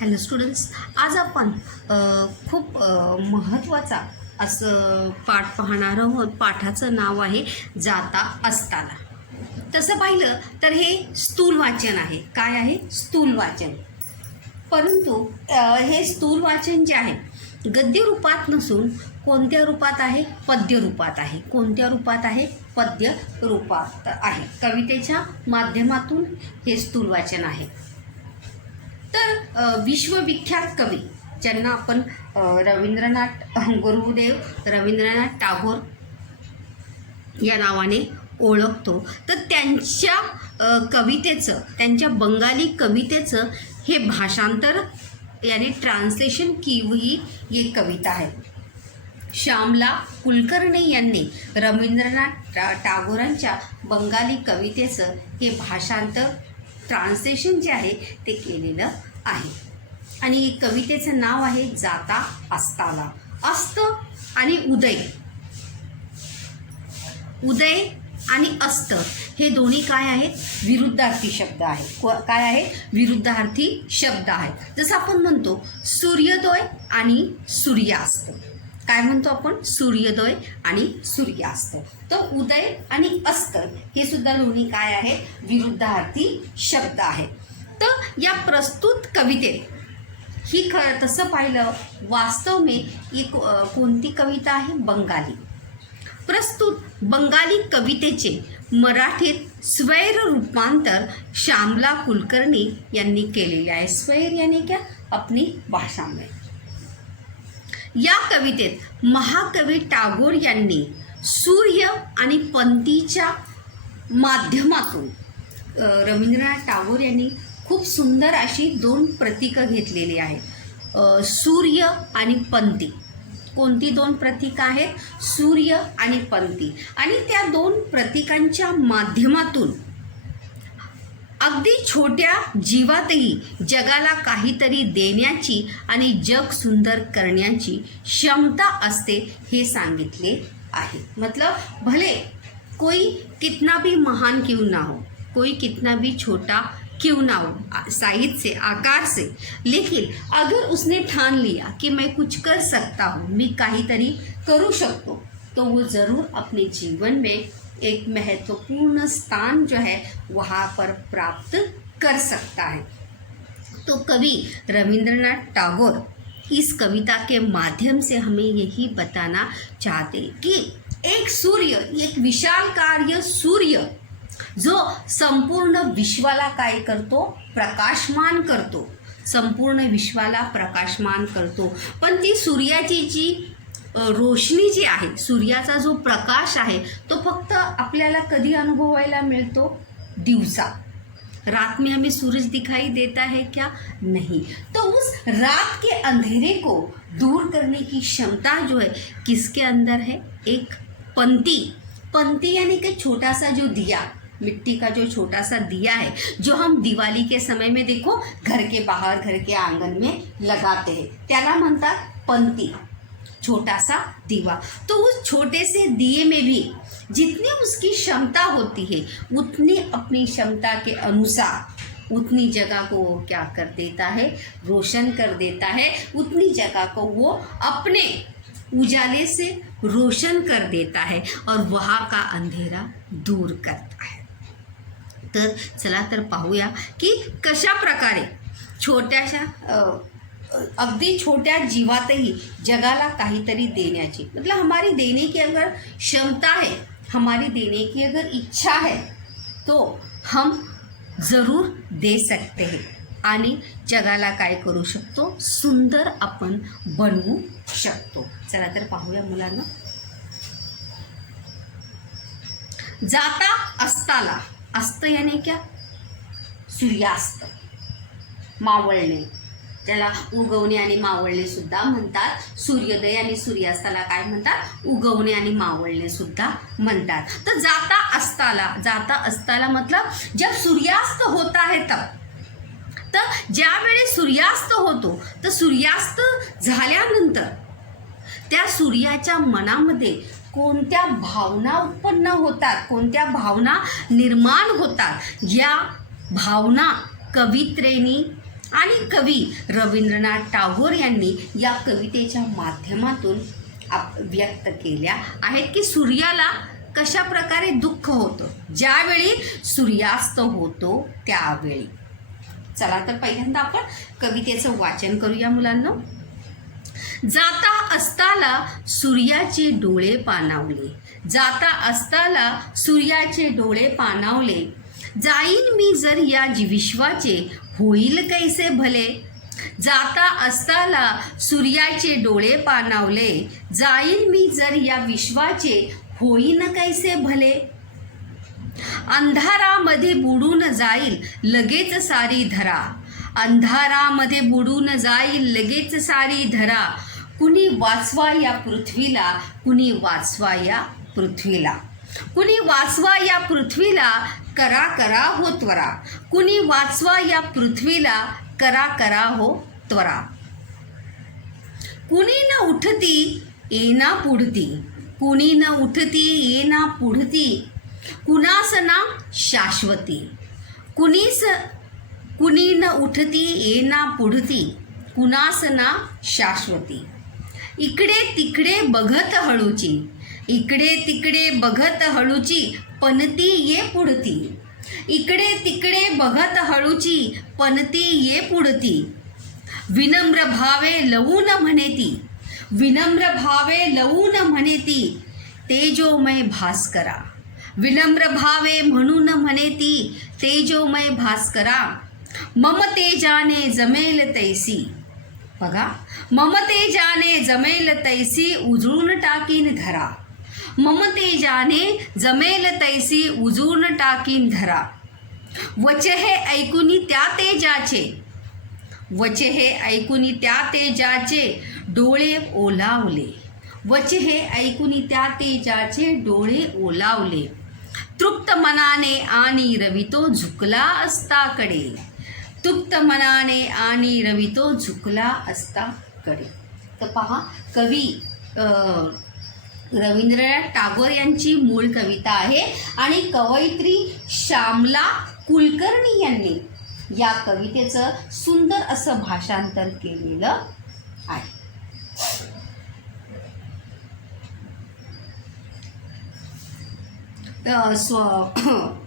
Hello students, आज आपण खूप महत्त्वाचा असं पाठ पाहणार आहोत. पाठाचं नाव आहे जाता असताना. तसं पाहिलं तर हे स्थूल वाचन आहे. काय आहे? स्थूल वाचन. परंतु हे स्थूल वाचन जे आहे गद्य रूपात नसून कोणत्या रूपात आहे? पद्य रूपात आहे. कोणत्या रूपात आहे? पद्य रूपात आहे. कवितेच्या माध्यमातून हे स्थूल वाचन आहे. तर विश्वविख्यात कवी ज्यांना आपण रवींद्रनाथ गुरुदेव रवींद्रनाथ टागोर या नावाने ओळखतो, तर त्यांच्या कवितेचं, त्यांच्या बंगाली कवितेचं हे भाषांतर यानी ट्रान्सलेशन की हुई ये कविता आहे. श्यामला कुलकर्णी यांनी रवींद्रनाथ टागोरांच्या बंगाली कवितेचं हे भाषांतर ट्रान्सलेशन जे आहे ते केलेलं आहे. आणि कवितेचं नाव आहे जाता असताना. अस्त आणि उदय, उदय आणि अस्त हे दोन्ही काय आहेत? विरुद्धार्थी शब्द आहेत. काय आहे? विरुद्धार्थी शब्द आहेत. जसं आपण म्हणतो सूर्योदय आणि सूर्यास्त. काय म्हणतो आपण? सूर्योदय आणि सूर्यास्त. तर उदय आणि अस्त हे सुद्धा दोन्ही काय आहे? विरुद्धार्थी शब्द आहेत. तर या प्रस्तुत कवितेत ही तसं पाहिलं वास्तव में एक कोणती कविता आहे? बंगाली. प्रस्तुत बंगाली कवितेचे मराठीत स्वैर रूपांतर श्यामला कुलकर्णी यांनी केलेले आहे. स्वैर यानी क्या? अपनी भाषा में. या कवितेत महाकवी टागोर यांनी सूर्य आणि पंथीच्या माध्यमातून रवींद्रनाथ टागोर यांनी खूप सुंदर अशी दोन प्रतीकं घेतलेली आहेत. सूर्य आणि पंथी. कोणती दोन प्रतीकं आहेत? सूर्य आणि पंथी. आणि त्या दोन प्रतीकांच्या माध्यमातून अगदी छोट्या जीवातही जगाला काहीतरी देण्याची आणि जग सुंदर करण्याची क्षमता असते हे सांगितले आहे. मतलब भले कोई कितना भी महान क्यों ना हो, कोई कितना भी छोटा क्यों ना हो साइज से, आकार से, लेकिन अगर उसने ठान लिया कि मैं कुछ कर सकता हूँ, मैं काहीतरी करू शकतो, तो वो ज़रूर अपने जीवन में एक महत्वपूर्ण स्थान जो है वहाँ पर प्राप्त कर सकता है. तो कवि रवींद्रनाथ टागोर इस कविता के माध्यम से हमें यही बताना चाहते कि एक सूर्य, एक विशाल कार्य सूर्य जो संपूर्ण विश्वाला काय करतो? प्रकाशमान करतो. संपूर्ण विश्वाला प्रकाशमान करतो. पण ती सूर्याची जी रोशनी जी आहे, सूर्याचा जो प्रकाश आहे तो फक्त आपल्याला कधी अनुभवायला मिळतो? दिवसा. रात में हमें सूरज दिखाई देता है क्या? नहीं. तो उस रात के अंधेरे को दूर करने की क्षमता जो है किसके अंदर है? एक पंथी. पंथी यानी कि छोटा सा जो दिया, मिट्टी का जो छोटा सा दिया है, जो हम दिवाली के समय में देखो घर के बाहर, घर के आंगन में लगाते हैं, त्याला म्हणतात पंथी. छोटा सा दीवा. तो उस छोटे से दिए में भी जितनी उसकी क्षमता होती है उतनी अपनी क्षमता के अनुसार उतनी जगह को वो क्या कर देता है? रोशन कर देता है. उतनी जगह को वो अपने उजाले से रोशन कर देता है और वहाँ का अंधेरा दूर करता है. तर चला तर पाहूया की कशा प्रकारे छोट्याशा अगदी छोट्या जीवातही जगाला काहीतरी देण्याची, मतलब हमारी देने की अगर क्षमता है, हमारी देने की अगर इच्छा है तो हम ज़रूर दे सकते हैं आणि जगाला काय करू शकतो? सुंदर आपण बनवू शकतो. चला तर पाहूया मुलांना. जाता असताना. अस्त यानी क्या? सूर्यास्त, मावळणे, त्याला उगवणे आणि मावळणे सुद्धा म्हणतात. सूर्योदय आणि सूर्यास्ताला काय म्हणतात? उगवणे आणि मावळणे सुद्धा म्हणतात. तर जाता अस्ताला, जाता अस्ताला मतलब जब सूर्यास्त होता है तब. तर ज्यावेळी सूर्यास्त होतो तर सूर्यास्त झाल्यानंतर त्या सूर्याच्या मनामध्ये कोणत्या भावना उत्पन्न होतात, कोणत्या भावना निर्माण होतात, या भावना कवित्रेनी आणि कवी रवींद्रनाथ टागोर यांनी या कवितेच्या माध्यमातून व्यक्त केल्या आहेत की सूर्याला कशा प्रकारे दुःख होतं ज्यावेळी सूर्यास्त होतो त्यावेळी. चला तर पहिल्यांदा आपण कवितेचं वाचन करूया मुलांनो. जाता असताला सूर्याचे डोळे पाणावले, जाता असताला सूर्याचे डोळे पाणावले, जाईन मी जर या विश्वाचे होईल कैसे भले. जाता असताला सूर्याचे डोळे पाणावले, जाईन मी जर या विश्वाचे होईन कैसे भले. अंधारामध्ये बुडून जाईल लगेच सारी धरा, अंधारामध्ये बुडून जाईल लगेच सारी धरा. कुणी वाचवा या पृथ्वीला, कुणी वाचवा या पृथ्वीला, कुणी वाचवा या पृथ्वीला, करा करा हो त्वरा. कुणी वाचवा या पृथ्वीला, करा करा हो त्वरा. कुणी न उठती येना पुढती, कुणी न उठती येना पुढती, कुणास ना शाश्वती. कुणी न उठती येना पुढती, कुणास ना शाश्वती. इकडे तिकडे बघत हळूची, इकडे तिकडे बघत हळूची, पनती ये पुढती. इकडे तिकडे बघत हळूची, पनती ये पुढती. विनम्र भावे लवून म्हणेती, विनम्र भावे लवून म्हणेती, तेजोमय भास्करा. विनम्र भावे म्हणून म्हणेती, तेजोमय भास्करा. मम तेजाने जमेल तैसी, बघा, मम तेजाने जमेल तैसी, उजळून टाकीन धरा. मम तेजाने जमेल तैसी, उजळून टाकीन धरा. वचे हे ऐकुनी त्या तेजाचे, वचे हे ऐकुनी त्या तेजाचे, डोळे ओलावले. वचे हे ऐकुनी त्या तेजाचे, डोळे ओलावले. तृप्त मनाने आणि रवितो झुकला असता कडे, तृप्त मनाने आणि रवितो झुकला असता कडे. तर पहा, कवी रवींद्रनाथ टागोर यांची मूळ कविता आहे आणि कवयित्री श्यामला कुलकर्णी यांनी या कवितेचं सुंदर असं भाषांतर केलेलं आहे.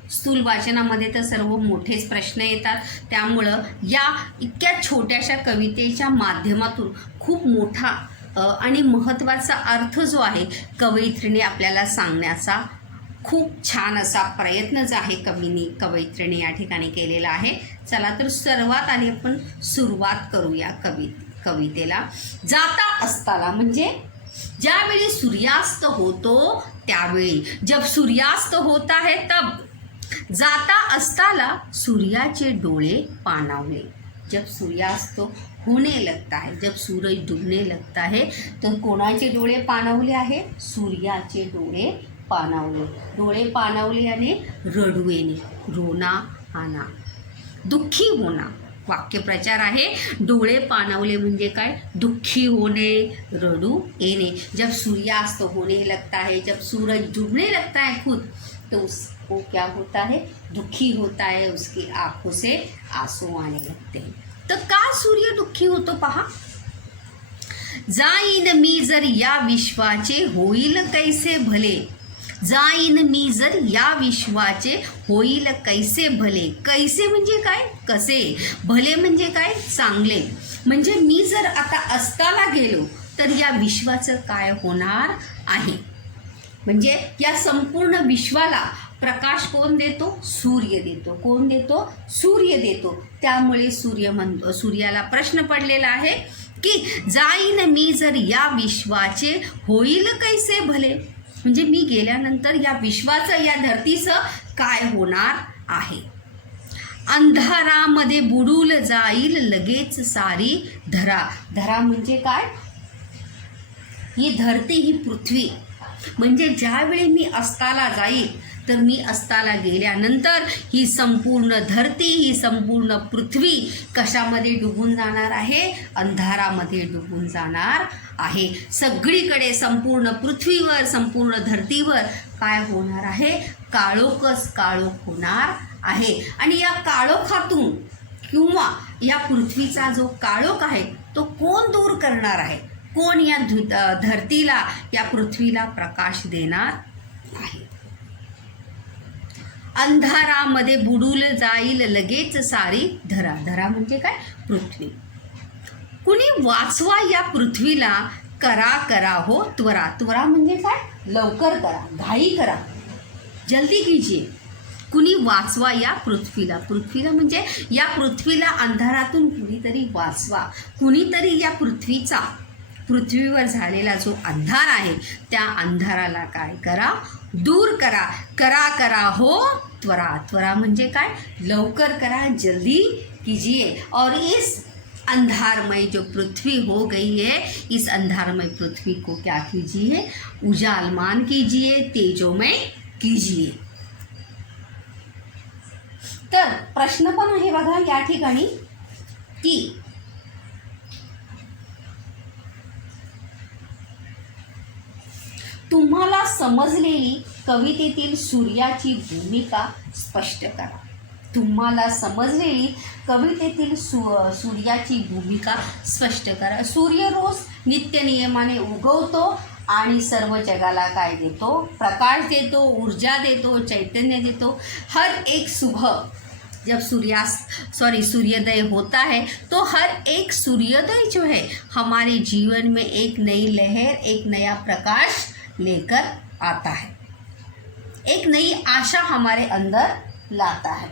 स्थूल वाचनामध्ये तर सर्व मोठेच प्रश्न येतात, त्यामुळं या इतक्या छोट्याशा कवितेच्या माध्यमातून खूप मोठा आणि महत्त्वाचा अर्थ जो आहे कवयित्रीने आपल्याला सांगण्याचा खूप छान असा प्रयत्नच आहे कवयित्रीने या ठिकाणी केलेला आहे. चला तर सर्वात आधी आपण सुरुवात करूया कवितेला. जाता असताना म्हणजे ज्यावेळी सूर्यास्त होतो त्यावेळी, जब सूर्यास्त होता है तब. जाता असताला सूर्याचे डोळे पाणावले, जब सूर्यास्त होने लगता है, जब सूरज डूबने लगता है, तो कोणाचे डोळे पाणावले आहे? सूर्याचे डोळे पाणावले. डोळे पाणावले याने रडू येणे, रोना आना, दुःखी होना. वाक्यप्रचार आहे. डोळे पाणावले म्हणजे काय? दुःखी होणे, रडू येणे. जब सूर्यास्त होने लगता है, जब सूरज डूबने लगता है खुद, तो उसको क्या होता है? दुखी होता है, उसकी आंखों से आंसू आने लगते हैं. तर का सूर्य दुःखी होतो पहा. जाईन मी जर या विश्वाचे होईल कैसे भले, जाईन मी जर या विश्वाचे होईल कैसे भले. कैसे म्हणजे काय? कसे. भले म्हणजे काय? चांगले. म्हणजे मी जर आता अस्ताला गेलो तर या विश्वाचं काय होणार आहे. म्हणजे या संपूर्ण विश्वाला प्रकाश कोण देतो? सूर्य देतो. कोण देतो? सूर्य देतो. त्यामुळे सूर्याला प्रश्न पडलेला आहे की जाईन मी जर या विश्वाचे होईल कैसे भले. म्हणजे मी गेल्यानंतर या विश्वाचं, या धरतीचं काय होणार आहे. अंधारामध्ये बुडून जाईल लगेच सारी धरा. धरा म्हणजे काय? ही धरती, ही पृथ्वी. म्हणजे ज्यावेळी मी अस्ताला जाईल तर मी अस्ताला गेल्यानंतर ही संपूर्ण धरती, ही संपूर्ण पृथ्वी कशामध्ये डुबून जाणार आहे? अंधारामध्ये डुबून जाणार आहे. सगळीकडे संपूर्ण पृथ्वीवर, संपूर्ण धरतीवर काय होणार आहे? काळोखच काळोख होणार आहे. आणि या काळोखातून किंवा या पृथ्वीचा जो काळोख आहे तो कोण दूर करणार आहे? कोण या धरतीला, या पृथ्वीला प्रकाश देणार आहे? अंधारामध्ये बुडून जाईल लगेच सारी धरा. धरा म्हणजे काय? पृथ्वी. कुणी वाचवा या पृथ्वीला, करा करा हो त्वरा. त्वरा म्हणजे काय? लवकर करा, घाई करा, जल्दी कीजिए. कुणी वाचवा या पृथ्वीला. पृथ्वीला म्हणजे या पृथ्वीला अंधारातून कुणीतरी वाचवा. कुणीतरी या पृथ्वीवर झालेला जो अंधार आहे त्या अंधाराला काय करा? दूर करा. करा करा हो त्वरा. त्वरा म्हणजे काय? लवकर करा, जल्दी कीजिए. और इस अंधारमय जो पृथ्वी हो गई है, इस अंधारमय पृथ्वी को क्या कीजिए? उजालमान कीजिए, तेजोमय कीजिए. तर प्रश्न पण आहे बघा या ठिकाणी की तुम्हाला समजलेली कवितेतील सूर्याची भूमिका स्पष्ट करा. तुम्हाला समजलेली कवितेतील सूर्याची भूमिका स्पष्ट करा. सूर्य रोज नित्य नियमाने उगवतो आणि सर्व जगाला काय देतो? प्रकाश देतो, ऊर्जा देतो, चैतन्य देतो. हर एक सुबह जब सूर्योदय होता है तो हर एक सूर्योदय जो है हमारे जीवन में एक नई लहर, एक नया प्रकाश लेकर आता है, एक नई आशा हमारे अंदर लाता है.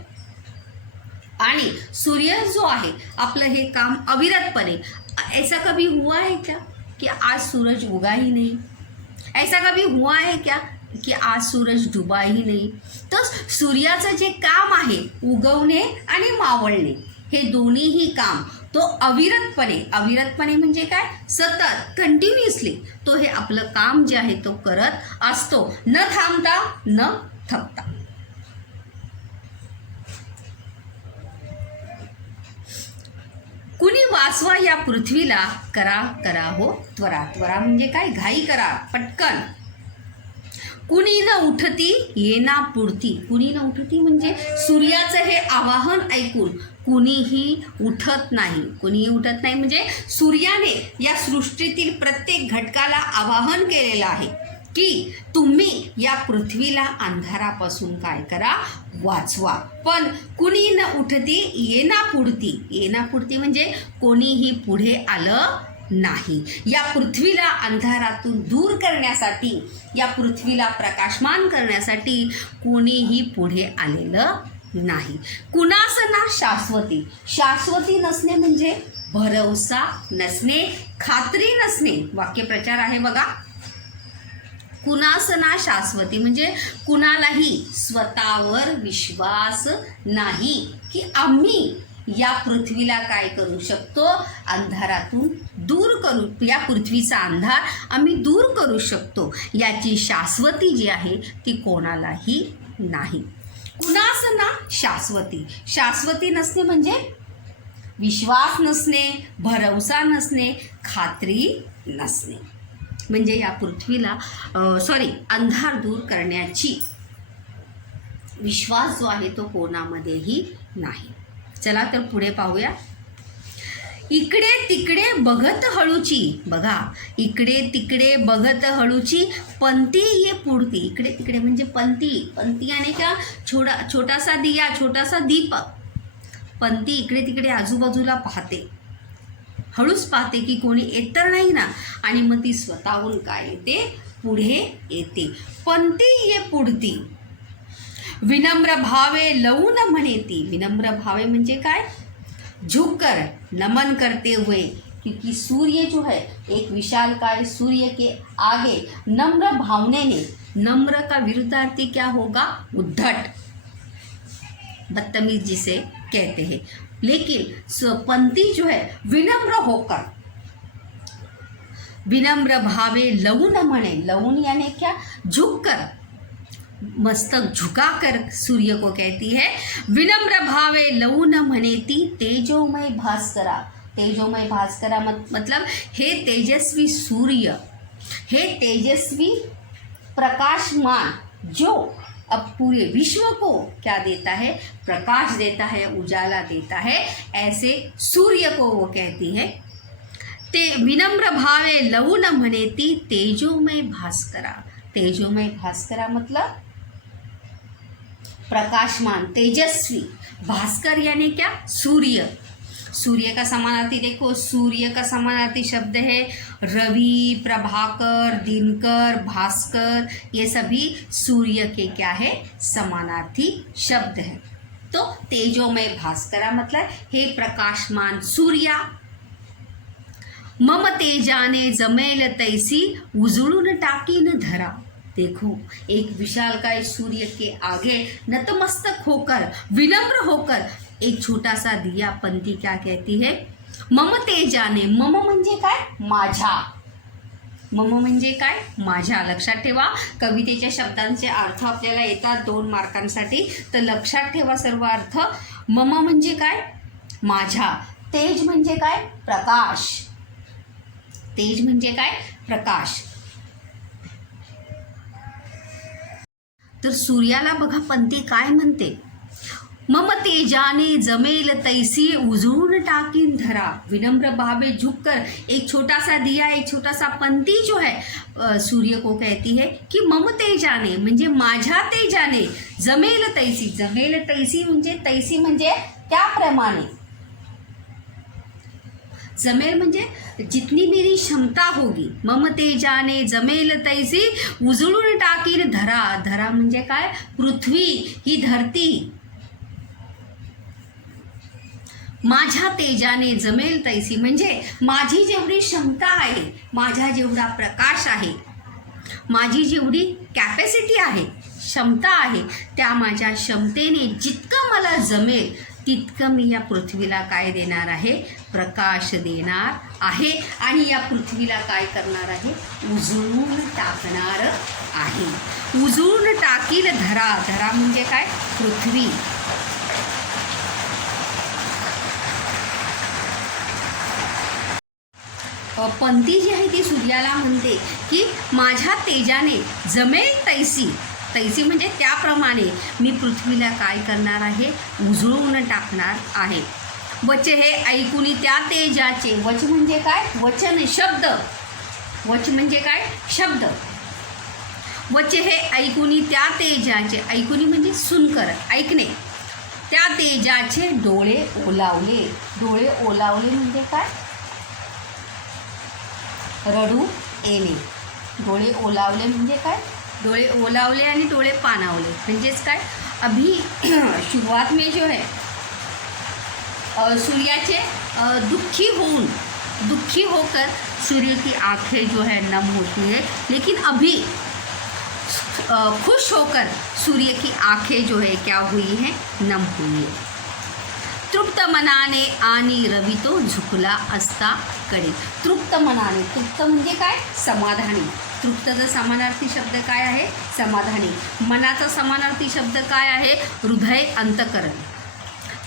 आणि सूर्य जो आहे आपलं हे काम अविरतपणे. ऐसा कभी हुआ है क्या कि आज सूरज उगा ही नहीं? ऐसा कभी हुआ है क्या की आज सूरज डुबा ही नाही? तर सूर्याचं जे काम आहे उगवणे आणि मावळणे, हे दोन्हीही काम तो अविरतपणे म्हणजे काय? सतत, कंटिन्युअसली तो हे आपलं काम जे आहे तो करत असतो, न थांबता न थकता. कुणी वाचवा या पृथ्वीला, करा करा हो त्वरा. त्वरा म्हणजे काय? घाई करा, पटकन. कुणी न उठती येना पुढती. कुणी न उठती म्हणजे सूर्याचं हे आवाहन ऐकून कुणीही उठत नाही. कुणीही उठत नाही म्हणजे सूर्याने या सृष्टीतील प्रत्येक घटकाला आवाहन केलेलं आहे की तुम्ही या पृथ्वीला अंधारापासून काय करा? वाचवा. पण कुणी न उठती येना पुढती. येना पुढती म्हणजे कोणीही पुढे आलं नाही. या पृथ्वीला अंधारातून दूर करण्यासाठी, या पृथ्वीला प्रकाशमान करण्यासाठी कोणीही पुढे आलेलं नाही. कुणास ना शाश्वती. शाश्वती नसणे म्हणजे भरवसा नसणे, खात्री नसणे. वाक्यप्रचार आहे बघा. कुणास ना शाश्वती म्हणजे कुणालाही स्वतःवर विश्वास नाही की आम्ही या पृथ्वीला काय करू शकतो? अंधारातून दूर करू, या पृथ्वीचा अंधार आम्ही दूर करू शकतो. याची शाश्वती जी आहे ती कोणालाही नाही. कुणास ना शाश्वती. शाश्वती नसणे म्हणजे विश्वास नसणे, भरवसा नसणे, खात्री नसणे. म्हणजे या पृथ्वीला अंधार दूर करण्याची विश्वास जो आहे तो कोणामध्येही नाही. चला तर पुढे पाहूया. इकडे तिकडे बघत हळूची. बघा, इकडे तिकडे बघत हळूची, पंथी ये पुढती. इकडे तिकडे म्हणजे पंथी. पंथी याने का छोटासा दिया, छोटासा दीपक. पंथी इकडे तिकडे आजूबाजूला पाहते, हळूच पाहते की कोणी येत तर नाही ना, आणि मग ती स्वतःहून काय येते? पुढे येते. पंथी ये पुढती, विनम्र भावे लवून म्हणेती. विनम्र भावे म्हणजे काय? झुककर नमन करते हुए, क्योंकि सूर्य जो है एक विशालकाय सूर्य के आगे नम्र भावने ने. नम्र का विरुद्धार्थी क्या होगा? उद्धट, बदतमीज जिसे कहते हैं. लेकिन पंथी जो है विनम्र होकर, विनम्र भावे लवून म्हणे. लवून यानी क्या? झुककर, मस्तक झुकाकर सूर्य को कहती है. विनम्र भावे लवून म्हणेती तेजोमय भास्करा. तेजोमय भास्करा मतलब हे तेजस्वी सूर्य, हे तेजस्वी प्रकाशमान जो अब पूरे विश्व को क्या देता है, प्रकाश देता है, उजाला देता है, ऐसे सूर्य को वो कहती है। ते विनम्र भावे लवू न म्हणेती तेजोमय भास्करा। तेजोमय भास्करा मतलब प्रकाशमान, तेजस्वी। भास्कर यानी क्या, सूर्य। सूर्य का समानार्थी देखो, सूर्य का समानार्थी शब्द है रवि, प्रभाकर, दिनकर, भास्कर, ये सभी सूर्य के क्या है, समानार्थी शब्द हैं। तो तेजोमय भास्करा मतलब हे प्रकाशमान सूर्या। मम तेजाने जमेल तैसी उजळून टाकीन धरा। देखो, एक विशालकाय सूर्य के आगे नतमस्तक होकर, विनम्र होकर एक छोटा सा दिया पंथी क्या कहती है, मम तेजाने। मम म्हणजे काय, माझा। मम म्हणजे काय, माझ्या। लक्षात ठेवा, कवितेच्या शब्दांचे अर्थ आपल्याला येतात 2 मार्कांसाठी, तर लक्षात ठेवा सर्व अर्थ। मम म्हणजे काय, माझ्या। तेज म्हणजे काय, प्रकाश। तेज म्हणजे काय, प्रकाश। तर सूर्याला बघा पंथी काय म्हणते, मम तेजाने जमेल तैसी उजळून टाकीन धरा। विनम्र भावे झुककर एक छोटा सा दिया, एक छोटा सा पंथी जो है सूर्य को कहती है कि मम तेजाने म्हणजे माझ्या तेजाने, जमेल तैसी। जमेल तैसी म्हणजे त्याप्रमाणे। जमेल म्हणजे जितनी मेरी क्षमता होगी। मम तेजाने जमेल तैसी उजळून टाकीन धरा। धरा म्हणजे काय, पृथ्वी, ही धरती। माझ्या तेजाने जमेल तैसी म्हणजे माझी जेवढी क्षमता आहे, माझा जेवढा प्रकाश आहे, माझी जेवढी कॅपॅसिटी आहे, क्षमता आहे, त्या माझ्या क्षमतेने जितकं मला जमेल तितकं मी या पृथ्वीला काय देणार आहे, प्रकाश देणार आहे। आणि या पृथ्वीला काय करणार आहे, उजळून टाकणार आहे। उजळून टाकील धरा। धरा म्हणजे काय, पृथ्वी। पंथी जी आहे ती सूर्याला म्हणते की माझ्या तेजाने जमेल तैसी। तैसी म्हणजे त्याप्रमाणे मी पृथ्वीला काय करणार आहे, उजळून टाकणार आहे। वच हे ऐकून त्या तेजाचे। वच म्हणजे काय, वचन, शब्द। वच म्हणजे काय, शब्द। वच हे ऐकून त्या तेजाचे। ऐकून म्हणजे सुनकर, ऐकणे। त्या तेजाचे डोळे ओलावले। डोळे ओलावले म्हणजे काय, रडू येणे। डोळे ओलावले म्हणजे काय, डोळे ओलावले आणि डोळे पाणावले म्हणजेच काय। अभी शुरुआत में जो है सूर्याचे दुखी होकर सूर्य की आंखें जो है नम होती है, लेकिन अभी खुश होकर सूर्य की आंखें जो है क्या हुई हैं, नम हुई है। तृप्त मनाने आणि रवी तो झुकला असता कडे। तृप्त मनाने, तृप्त म्हणजे काय, समाधानी। तृप्तचा समानार्थी शब्द काय आहे, समाधानी। मनाचा समानार्थी शब्द काय आहे, हृदय, अंतकरण।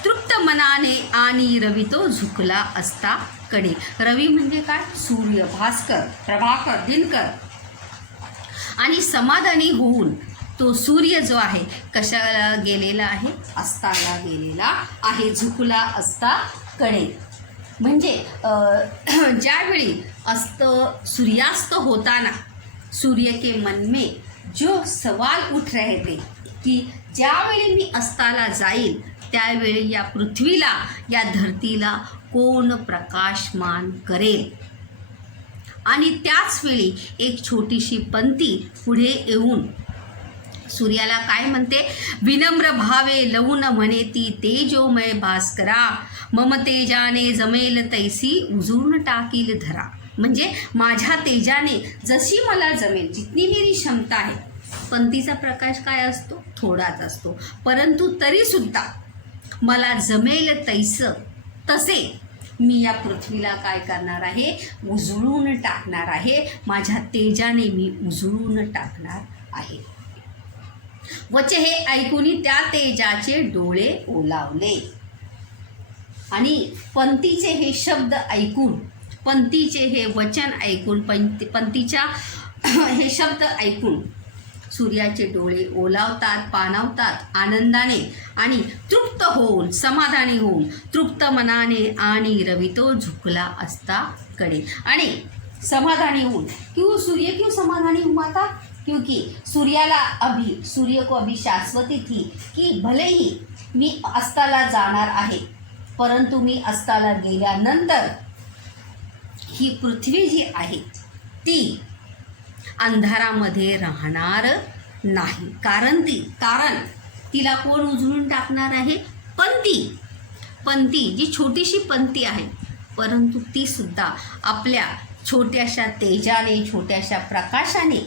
तृप्त मनाने आणि रवी तो झुकला असता कडे। रवी म्हणजे काय, सूर्य, भास्कर, प्रभाकर, दिनकर। आणि समाधानी होऊन तो सूर्य जो आहे कशाला गेलेला आहे, अस्ताला गेलेला आहे। झुकला असता कडे म्हणजे ज्यावेळी सूर्यास्त होताना सूर्य के मन में जो सवाल उठ रहे थे की ज्यावेळी मी अस्ताला जाईल त्यावेळी या पृथ्वीला, या धरतीला कोण प्रकाशमान करेल। आणि त्याच वेळी एक छोटीशी पंथी पुढे येऊन सूर्याला काय म्हणते, विनम्र भावे लवून म्हणेती तेजोमय भास्करा। मम तेजाने जमेल तैसी उजळून टाकील धरा। म्हणजे माझ्या तेजाने जशी मला जमेल, जितनी मेरी क्षमता आहे। पंथीचा प्रकाश काय असतो, थोडाच असतो, परंतु तरीसुद्धा मला जमेल तसे मी या पृथ्वीला काय करणार आहे, उजळून टाकणार आहे। माझ्या तेजाने मी उजळून टाकणार आहे। वच हे ऐकून त्या तेजाचे डोळे ओलावले। आणि पंथीचे हे शब्द ऐकून, पंथीचे हे वचन ऐकून, पंथीच्या हे शब्द ऐकून सूर्याचे डोळे ओलावतात, पाणावतात आनंदाने आणि तृप्त होऊन, समाधानी होऊन, तृप्त मनाने, आणि रवी तो झुकला असता कडे. आणि समाधानी होऊन, क्यों सूर्य क्यों समाधानी हुआ था? क्योंकि सूर्य को अभी शाश्वती थी कि भले ही मी अस्ताला जाणार आहे, परंतु मी अस्ताला गेल्यानंतर ही पृथ्वी जी आहे ती अंधारामध्ये राहणार नाही. कारण तिला कोण उजळून टाकणार आहे? पंती जी छोटीशी पंती आहे, परंतु ती सुद्धा आपल्या छोट्याशा तेजाने, छोट्याशा प्रकाशाने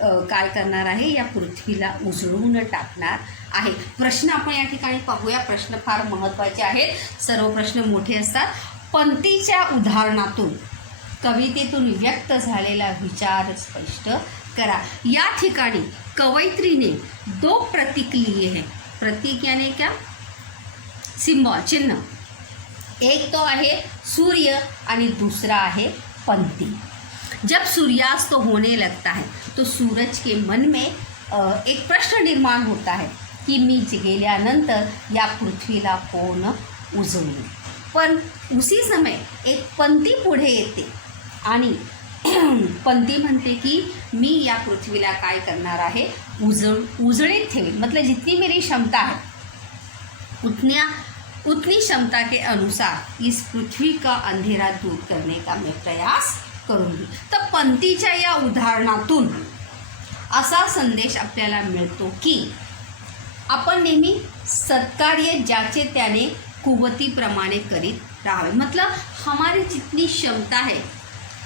काय करणार आहे? या पृथ्वीला उजळून टाकणार आहे. प्रश्न आपण या ठिकाणी पाहूया. प्रश्न फार महत्त्वाचे आहेत. सर्व प्रश्न मोठे असतात. पंतीच्या उदाहरणातून कवितेतून व्यक्त झालेला विचार स्पष्ट करा. या ठिकाणी कवयित्रीने 2 प्रतीक लिए हैं. प्रतीक यानी क्या? सिंबल, चिन्ह. एक तो आहे सूर्य आणि दूसरा आहे पंती. जब सूर्यास्त होने लगता है तो सूरज के मन में एक प्रश्न निर्माण होता है की मी गेल्यानंतर या पृथ्वीला कोण उजळेल. पण उसी समय एक पंती पुढे येते आणि पंती म्हणते की मी या पृथ्वीला काय करणार आहे? उजळीत ठेवेल. मतलब जितनी मेरी क्षमता है उतनी क्षमता के अनुसार इस पृथ्वी का अंधेरा दूर करने का मैं प्रयास करूंगी. तर पंतीच्या या उदाहरणातून असा संदेश आपल्याला मिळतो की आपण नेहमी सत्कार्य ज्याचे त्याने कुवतीप्रमाणे करीत राहावे. मतलब हमारी जितनी क्षमता है,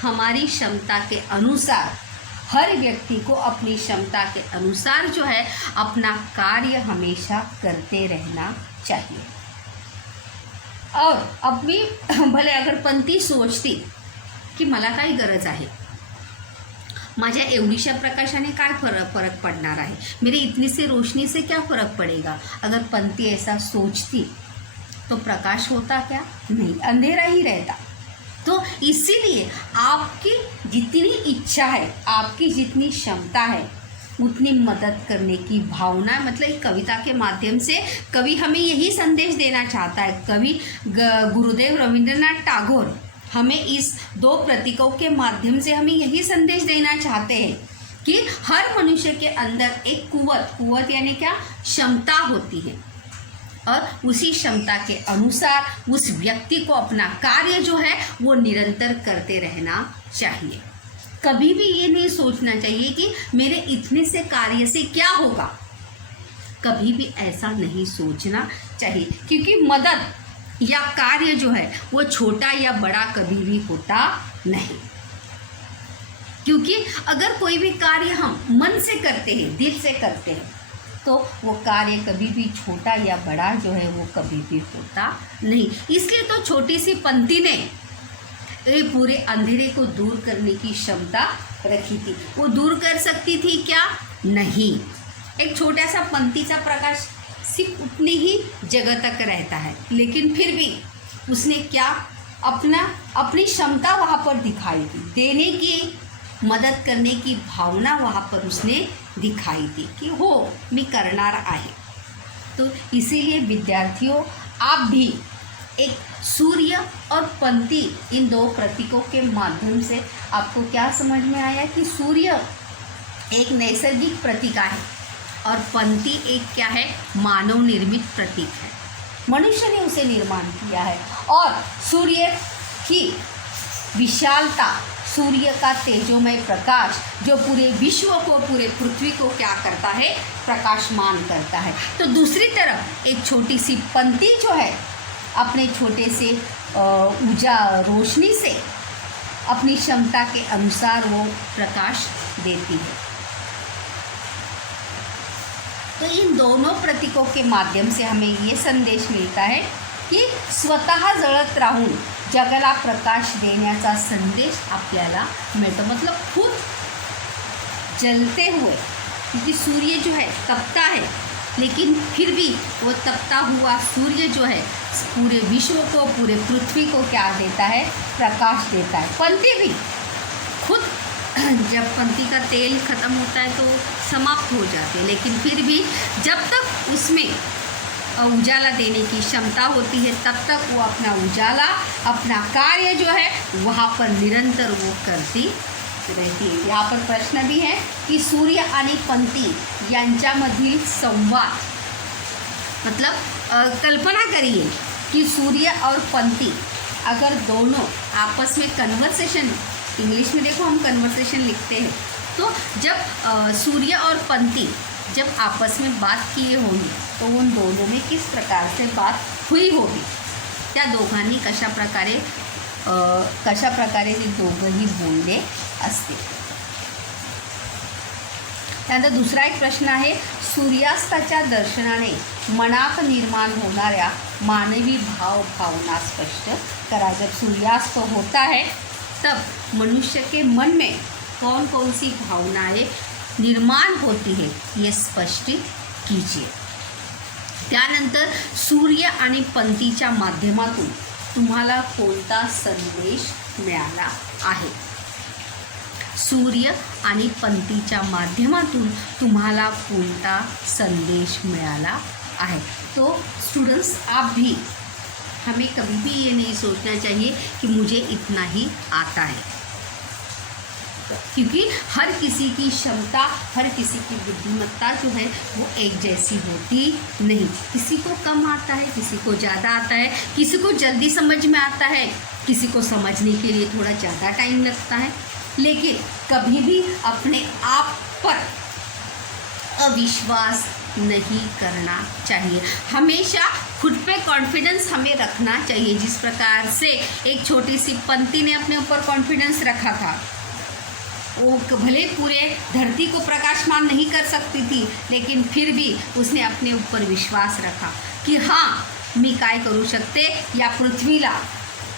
हमारी क्षमता के अनुसार हर व्यक्ति को अपनी क्षमता के अनुसार जो है अपना कार्य हमेशा करते रहना चाहिए. और अपनी भले अगर पंती सोचती की मला काय गरज आहे, माझ्या एवढीशा प्रकाशाने काय फरक पड़णार आहे, मेरी इतनी सी रोशनी से क्या फ़र्क पड़ेगा. अगर पंती ऐसा सोचती तो प्रकाश होता क्या? नहीं, अंधेरा ही रहता. तो इसीलिए आपकी जितनी इच्छा है, आपकी जितनी क्षमता है, उतनी मदद करने की भावना, मतलब कविता के माध्यम से कवि हमें यही संदेश देना चाहता है. कवि गुरुदेव रविंद्रनाथ टैगोर हमें इस 2 प्रतीकों के माध्यम से हमें यही संदेश देना चाहते हैं कि हर मनुष्य के अंदर एक कुवत यानी क्या? क्षमता होती है, और उसी क्षमता के अनुसार उस व्यक्ति को अपना कार्य जो है वो निरंतर करते रहना चाहिए. कभी भी ये नहीं सोचना चाहिए कि मेरे इतने से कार्य से क्या होगा. कभी भी ऐसा नहीं सोचना चाहिए, क्योंकि मदद या कार्य जो है वो छोटा या बड़ा कभी भी होता नहीं. क्योंकि अगर कोई भी कार्य हम मन से करते हैं, दिल से करते हैं, तो वो कार्य कभी भी छोटा या बड़ा जो है वो कभी भी होता नहीं. इसलिए तो छोटी सी पंती ने ये पूरे अंधेरे को दूर करने की क्षमता रखी थी. वो दूर कर सकती थी क्या? नहीं. एक छोटा सा पंतीचा प्रकाश सिर्फ उतनी ही जगह तक रहता है, लेकिन फिर भी उसने क्या अपनी क्षमता वहाँ पर दिखाई थी. देने की, मदद करने की भावना वहाँ पर उसने दिखाई थी कि हो मी करणार आहे. तो इसीलिए विद्यार्थियों, आप भी एक सूर्य और पंती, इन 2 प्रतीकों के माध्यम से आपको क्या समझ में आया कि सूर्य एक नैसर्गिक प्रतीक है और पंती एक क्या है? मानव निर्मित प्रतीक है. मनुष्य ने उसे निर्माण किया है. और सूर्य की विशालता, सूर्य का तेजोमय प्रकाश जो पूरे विश्व को, पूरे पृथ्वी को क्या करता है? प्रकाशमान करता है. तो दूसरी तरफ एक छोटी सी पंती जो है अपने छोटे से रोशनी से अपनी क्षमता के अनुसार वो प्रकाश देती है. तो इन दोनों प्रतीकों के माध्यम से हमें ये संदेश मिलता है की स्वतः जळत राहून जगाला प्रकाश देण्याचा संदेश आपल्याला मिळतो. मतलब खुद जलते हुए, क्योंकि सूर्य जो है तपता है, लेकिन फिर भी वो तपता हुआ सूर्य जो है पूरे विश्व को, पूरे पृथ्वी को क्या देता है? प्रकाश देता है. पंती भी खुद जब पंती का तेल ख़त्म होता है तो समाप्त हो जाते हैं, लेकिन फिर भी जब तक उसमें उजाला देने की क्षमता होती है तब तक वो अपना उजाला, अपना कार्य जो है वहाँ पर निरंतर वो करती रहती आहे. यहाँ पर प्रश्न भी है की सूर्य आणि पंती यांच्यामधील संवाद, मतलब कल्पना करिए कि सूर्य और पंती अगर दोनों आपस में कन्वर्सेशन, इंग्लिश में देखो हम कन्वर्सेशन लिखते हैं, तो जब सूर्य और पंती जब आपस में बात किए होंगे तो उन दोनों में किस प्रकार से बात हुई होगी, त्या दोघांनी कशा प्रकारे ते दोघंही बोलले असते. त्यानंतर दुसरा एक प्रश्न आहे, सूर्यास्ताच्या दर्शनाने मनात निर्माण होणाऱ्या मानवी भावना स्पष्ट करा. जब सूर्यास्त होता है तब मनुष्य के मन में कौन कौन सी भावनाएं निर्माण होती है ये स्पष्ट कीजिए. त्यानंतर सूर्य आणि पंतीच्या माध्यमातून तुम्हाला कोणता संदेश मिळाला आहे. सूर्य आणि पंतीच्या माध्यमातून तुम्हाला कोणता संदेश मिळाला आहे. तो स्टूडेंट्स आप भी, हमें कभी भी ये नहीं सोचना चाहिए कि मुझे इतना ही आता है, क्योंकि हर किसी की क्षमता, हर किसी की बुद्धिमत्ता जो है वो एक जैसी होती नहीं. किसी को कम आता है, किसी को ज़्यादा आता है, किसी को जल्दी समझ में आता है, किसी को समझने के लिए थोड़ा ज़्यादा टाइम लगता है. लेकिन कभी भी अपने आप पर अविश्वास नहीं करना चाहिए. हमेशा खुद पे कॉन्फिडेंस हमें रखना चाहिए. जिस प्रकार से एक छोटी सी पंती ने अपने ऊपर कॉन्फिडेंस रखा था, वो भले पूरे धरती को प्रकाशमान नहीं कर सकती थी, लेकिन फिर भी उसने अपने ऊपर विश्वास रखा की हां मी काय करू शकते, या पृथ्वीला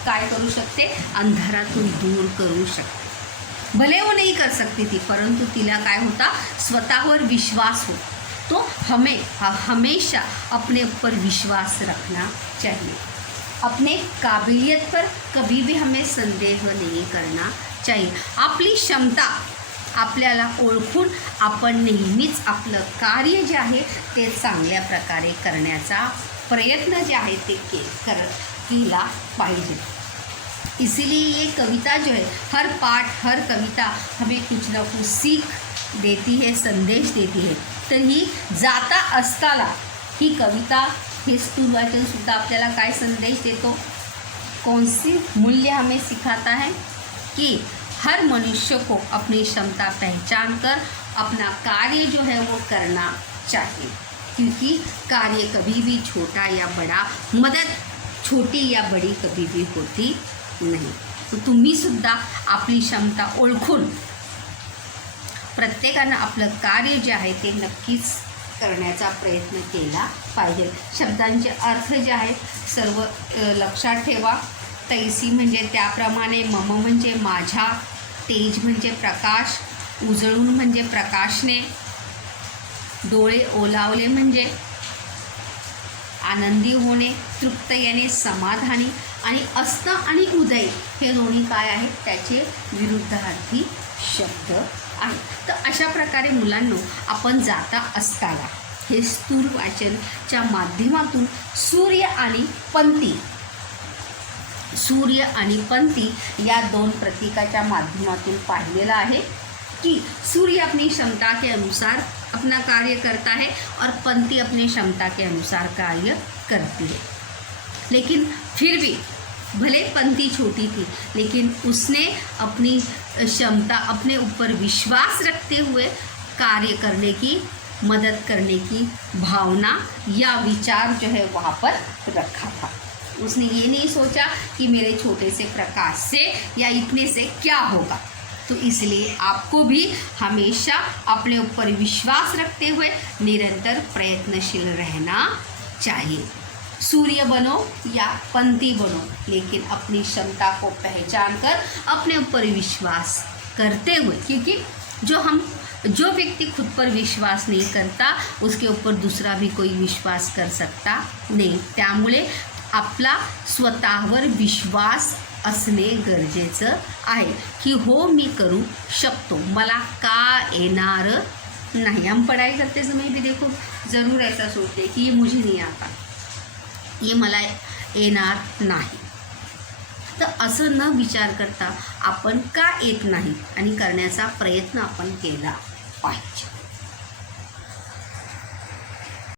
काय करू शकते, अंधारातून दूर करू शकते. भले वो नहीं कर सकती थी, परंतु तिला काय होता, स्वतःवर विश्वास हो. तो हमें हमेशा अपने ऊपर विश्वास रखना चाहिए. अपने काबिलियत पर कभी भी हमें संदेह नहीं करना चाहिए. आपली क्षमता आपल्याला ओळखून आपण नेहमीच आपलं कार्य जे आहे ते चांगल्या प्रकारे करण्याचा प्रयत्न जे आहे ते केला पाहिजे. इसीलिए ये कविता जो है, हर पाठ, हर कविता हमें कुछ ना कुछ सीख देती है, संदेश देती है. तर ही जाता असताना ही कविता, हे स्तुतिवाचनसुद्धा आपल्याला काय संदेश देतो, कौन सी मूल्य हमें सिखाता है कि हर मनुष्य को अपनी क्षमता पहचान कर अपना कार्य जो है वो करना चाहिए. क्योंकि कार्य कभी भी छोटा या बड़ा, मदद छोटी या बड़ी कभी भी होती नाही. तो तुम्हीसुद्धा आपली क्षमता ओळखून प्रत्येकानं आपलं कार्य जे आहे ते नक्कीच करण्याचा प्रयत्न केला पाहिजे. शब्दांचे अर्थ जे आहेत सर्व लक्षात ठेवा. तैसी म्हणजे त्याप्रमाणे, मम म्हणजे माझ्या, तेज म्हणजे प्रकाश, उजळून म्हणजे प्रकाशने, डोळे ओलावले म्हणजे आनंदी होणे, तृप्त येणे, समाधानी, आणि अस्त आणि उदय हे दोन्ही काय आहेत, त्याचे विरुद्धार्थी शब्द आहेत. तर अशा प्रकारे मुलांनो आपण जाता असताना हे स्थूल वाचनच्या माध्यमातून सूर्य आणि पंती या दोन प्रतीकाच्या माध्यमातून पाहिलेलं आहे कि सूर्य अपनी क्षमता के अनुसार अपना कार्य करता है और पंती अपनी क्षमता के अनुसार कार्य करती है. लेकिन फिर भी भले पंती छोटी थी, लेकिन उसने अपनी क्षमता, अपने ऊपर विश्वास रखते हुए कार्य करने की, मदद करने की भावना या विचार जो है वहाँ पर रखा था. उसने ये नहीं सोचा कि मेरे छोटे से प्रकाश से या इतने से क्या होगा. तो इसलिए आपको भी हमेशा अपने ऊपर विश्वास रखते हुए निरंतर प्रयत्नशील रहना चाहिए. सूर्य बनो या पंती बनो, लेकिन अपनी क्षमता को पहचान कर अपने ऊपर विश्वास करते हुए, क्योंकि जो व्यक्ति खुद पर विश्वास नहीं करता उसके ऊपर दूसरा भी कोई विश्वास कर सकता नहीं. त्यामुळे आपला स्वतःवर विश्वास असणे गरजेचं आहे कि हो मी करू शकतो, मला का येणार नहीं। हम पढ़ाई करते समय भी देखो ज़रूर ऐसा सोचते हैं कि ये मुझे नहीं आता, ये मला येणार नाही। तर असं न विचार करता आपण का येत नाही आणि करण्याचा प्रयत्न आपण केला पाहिजे।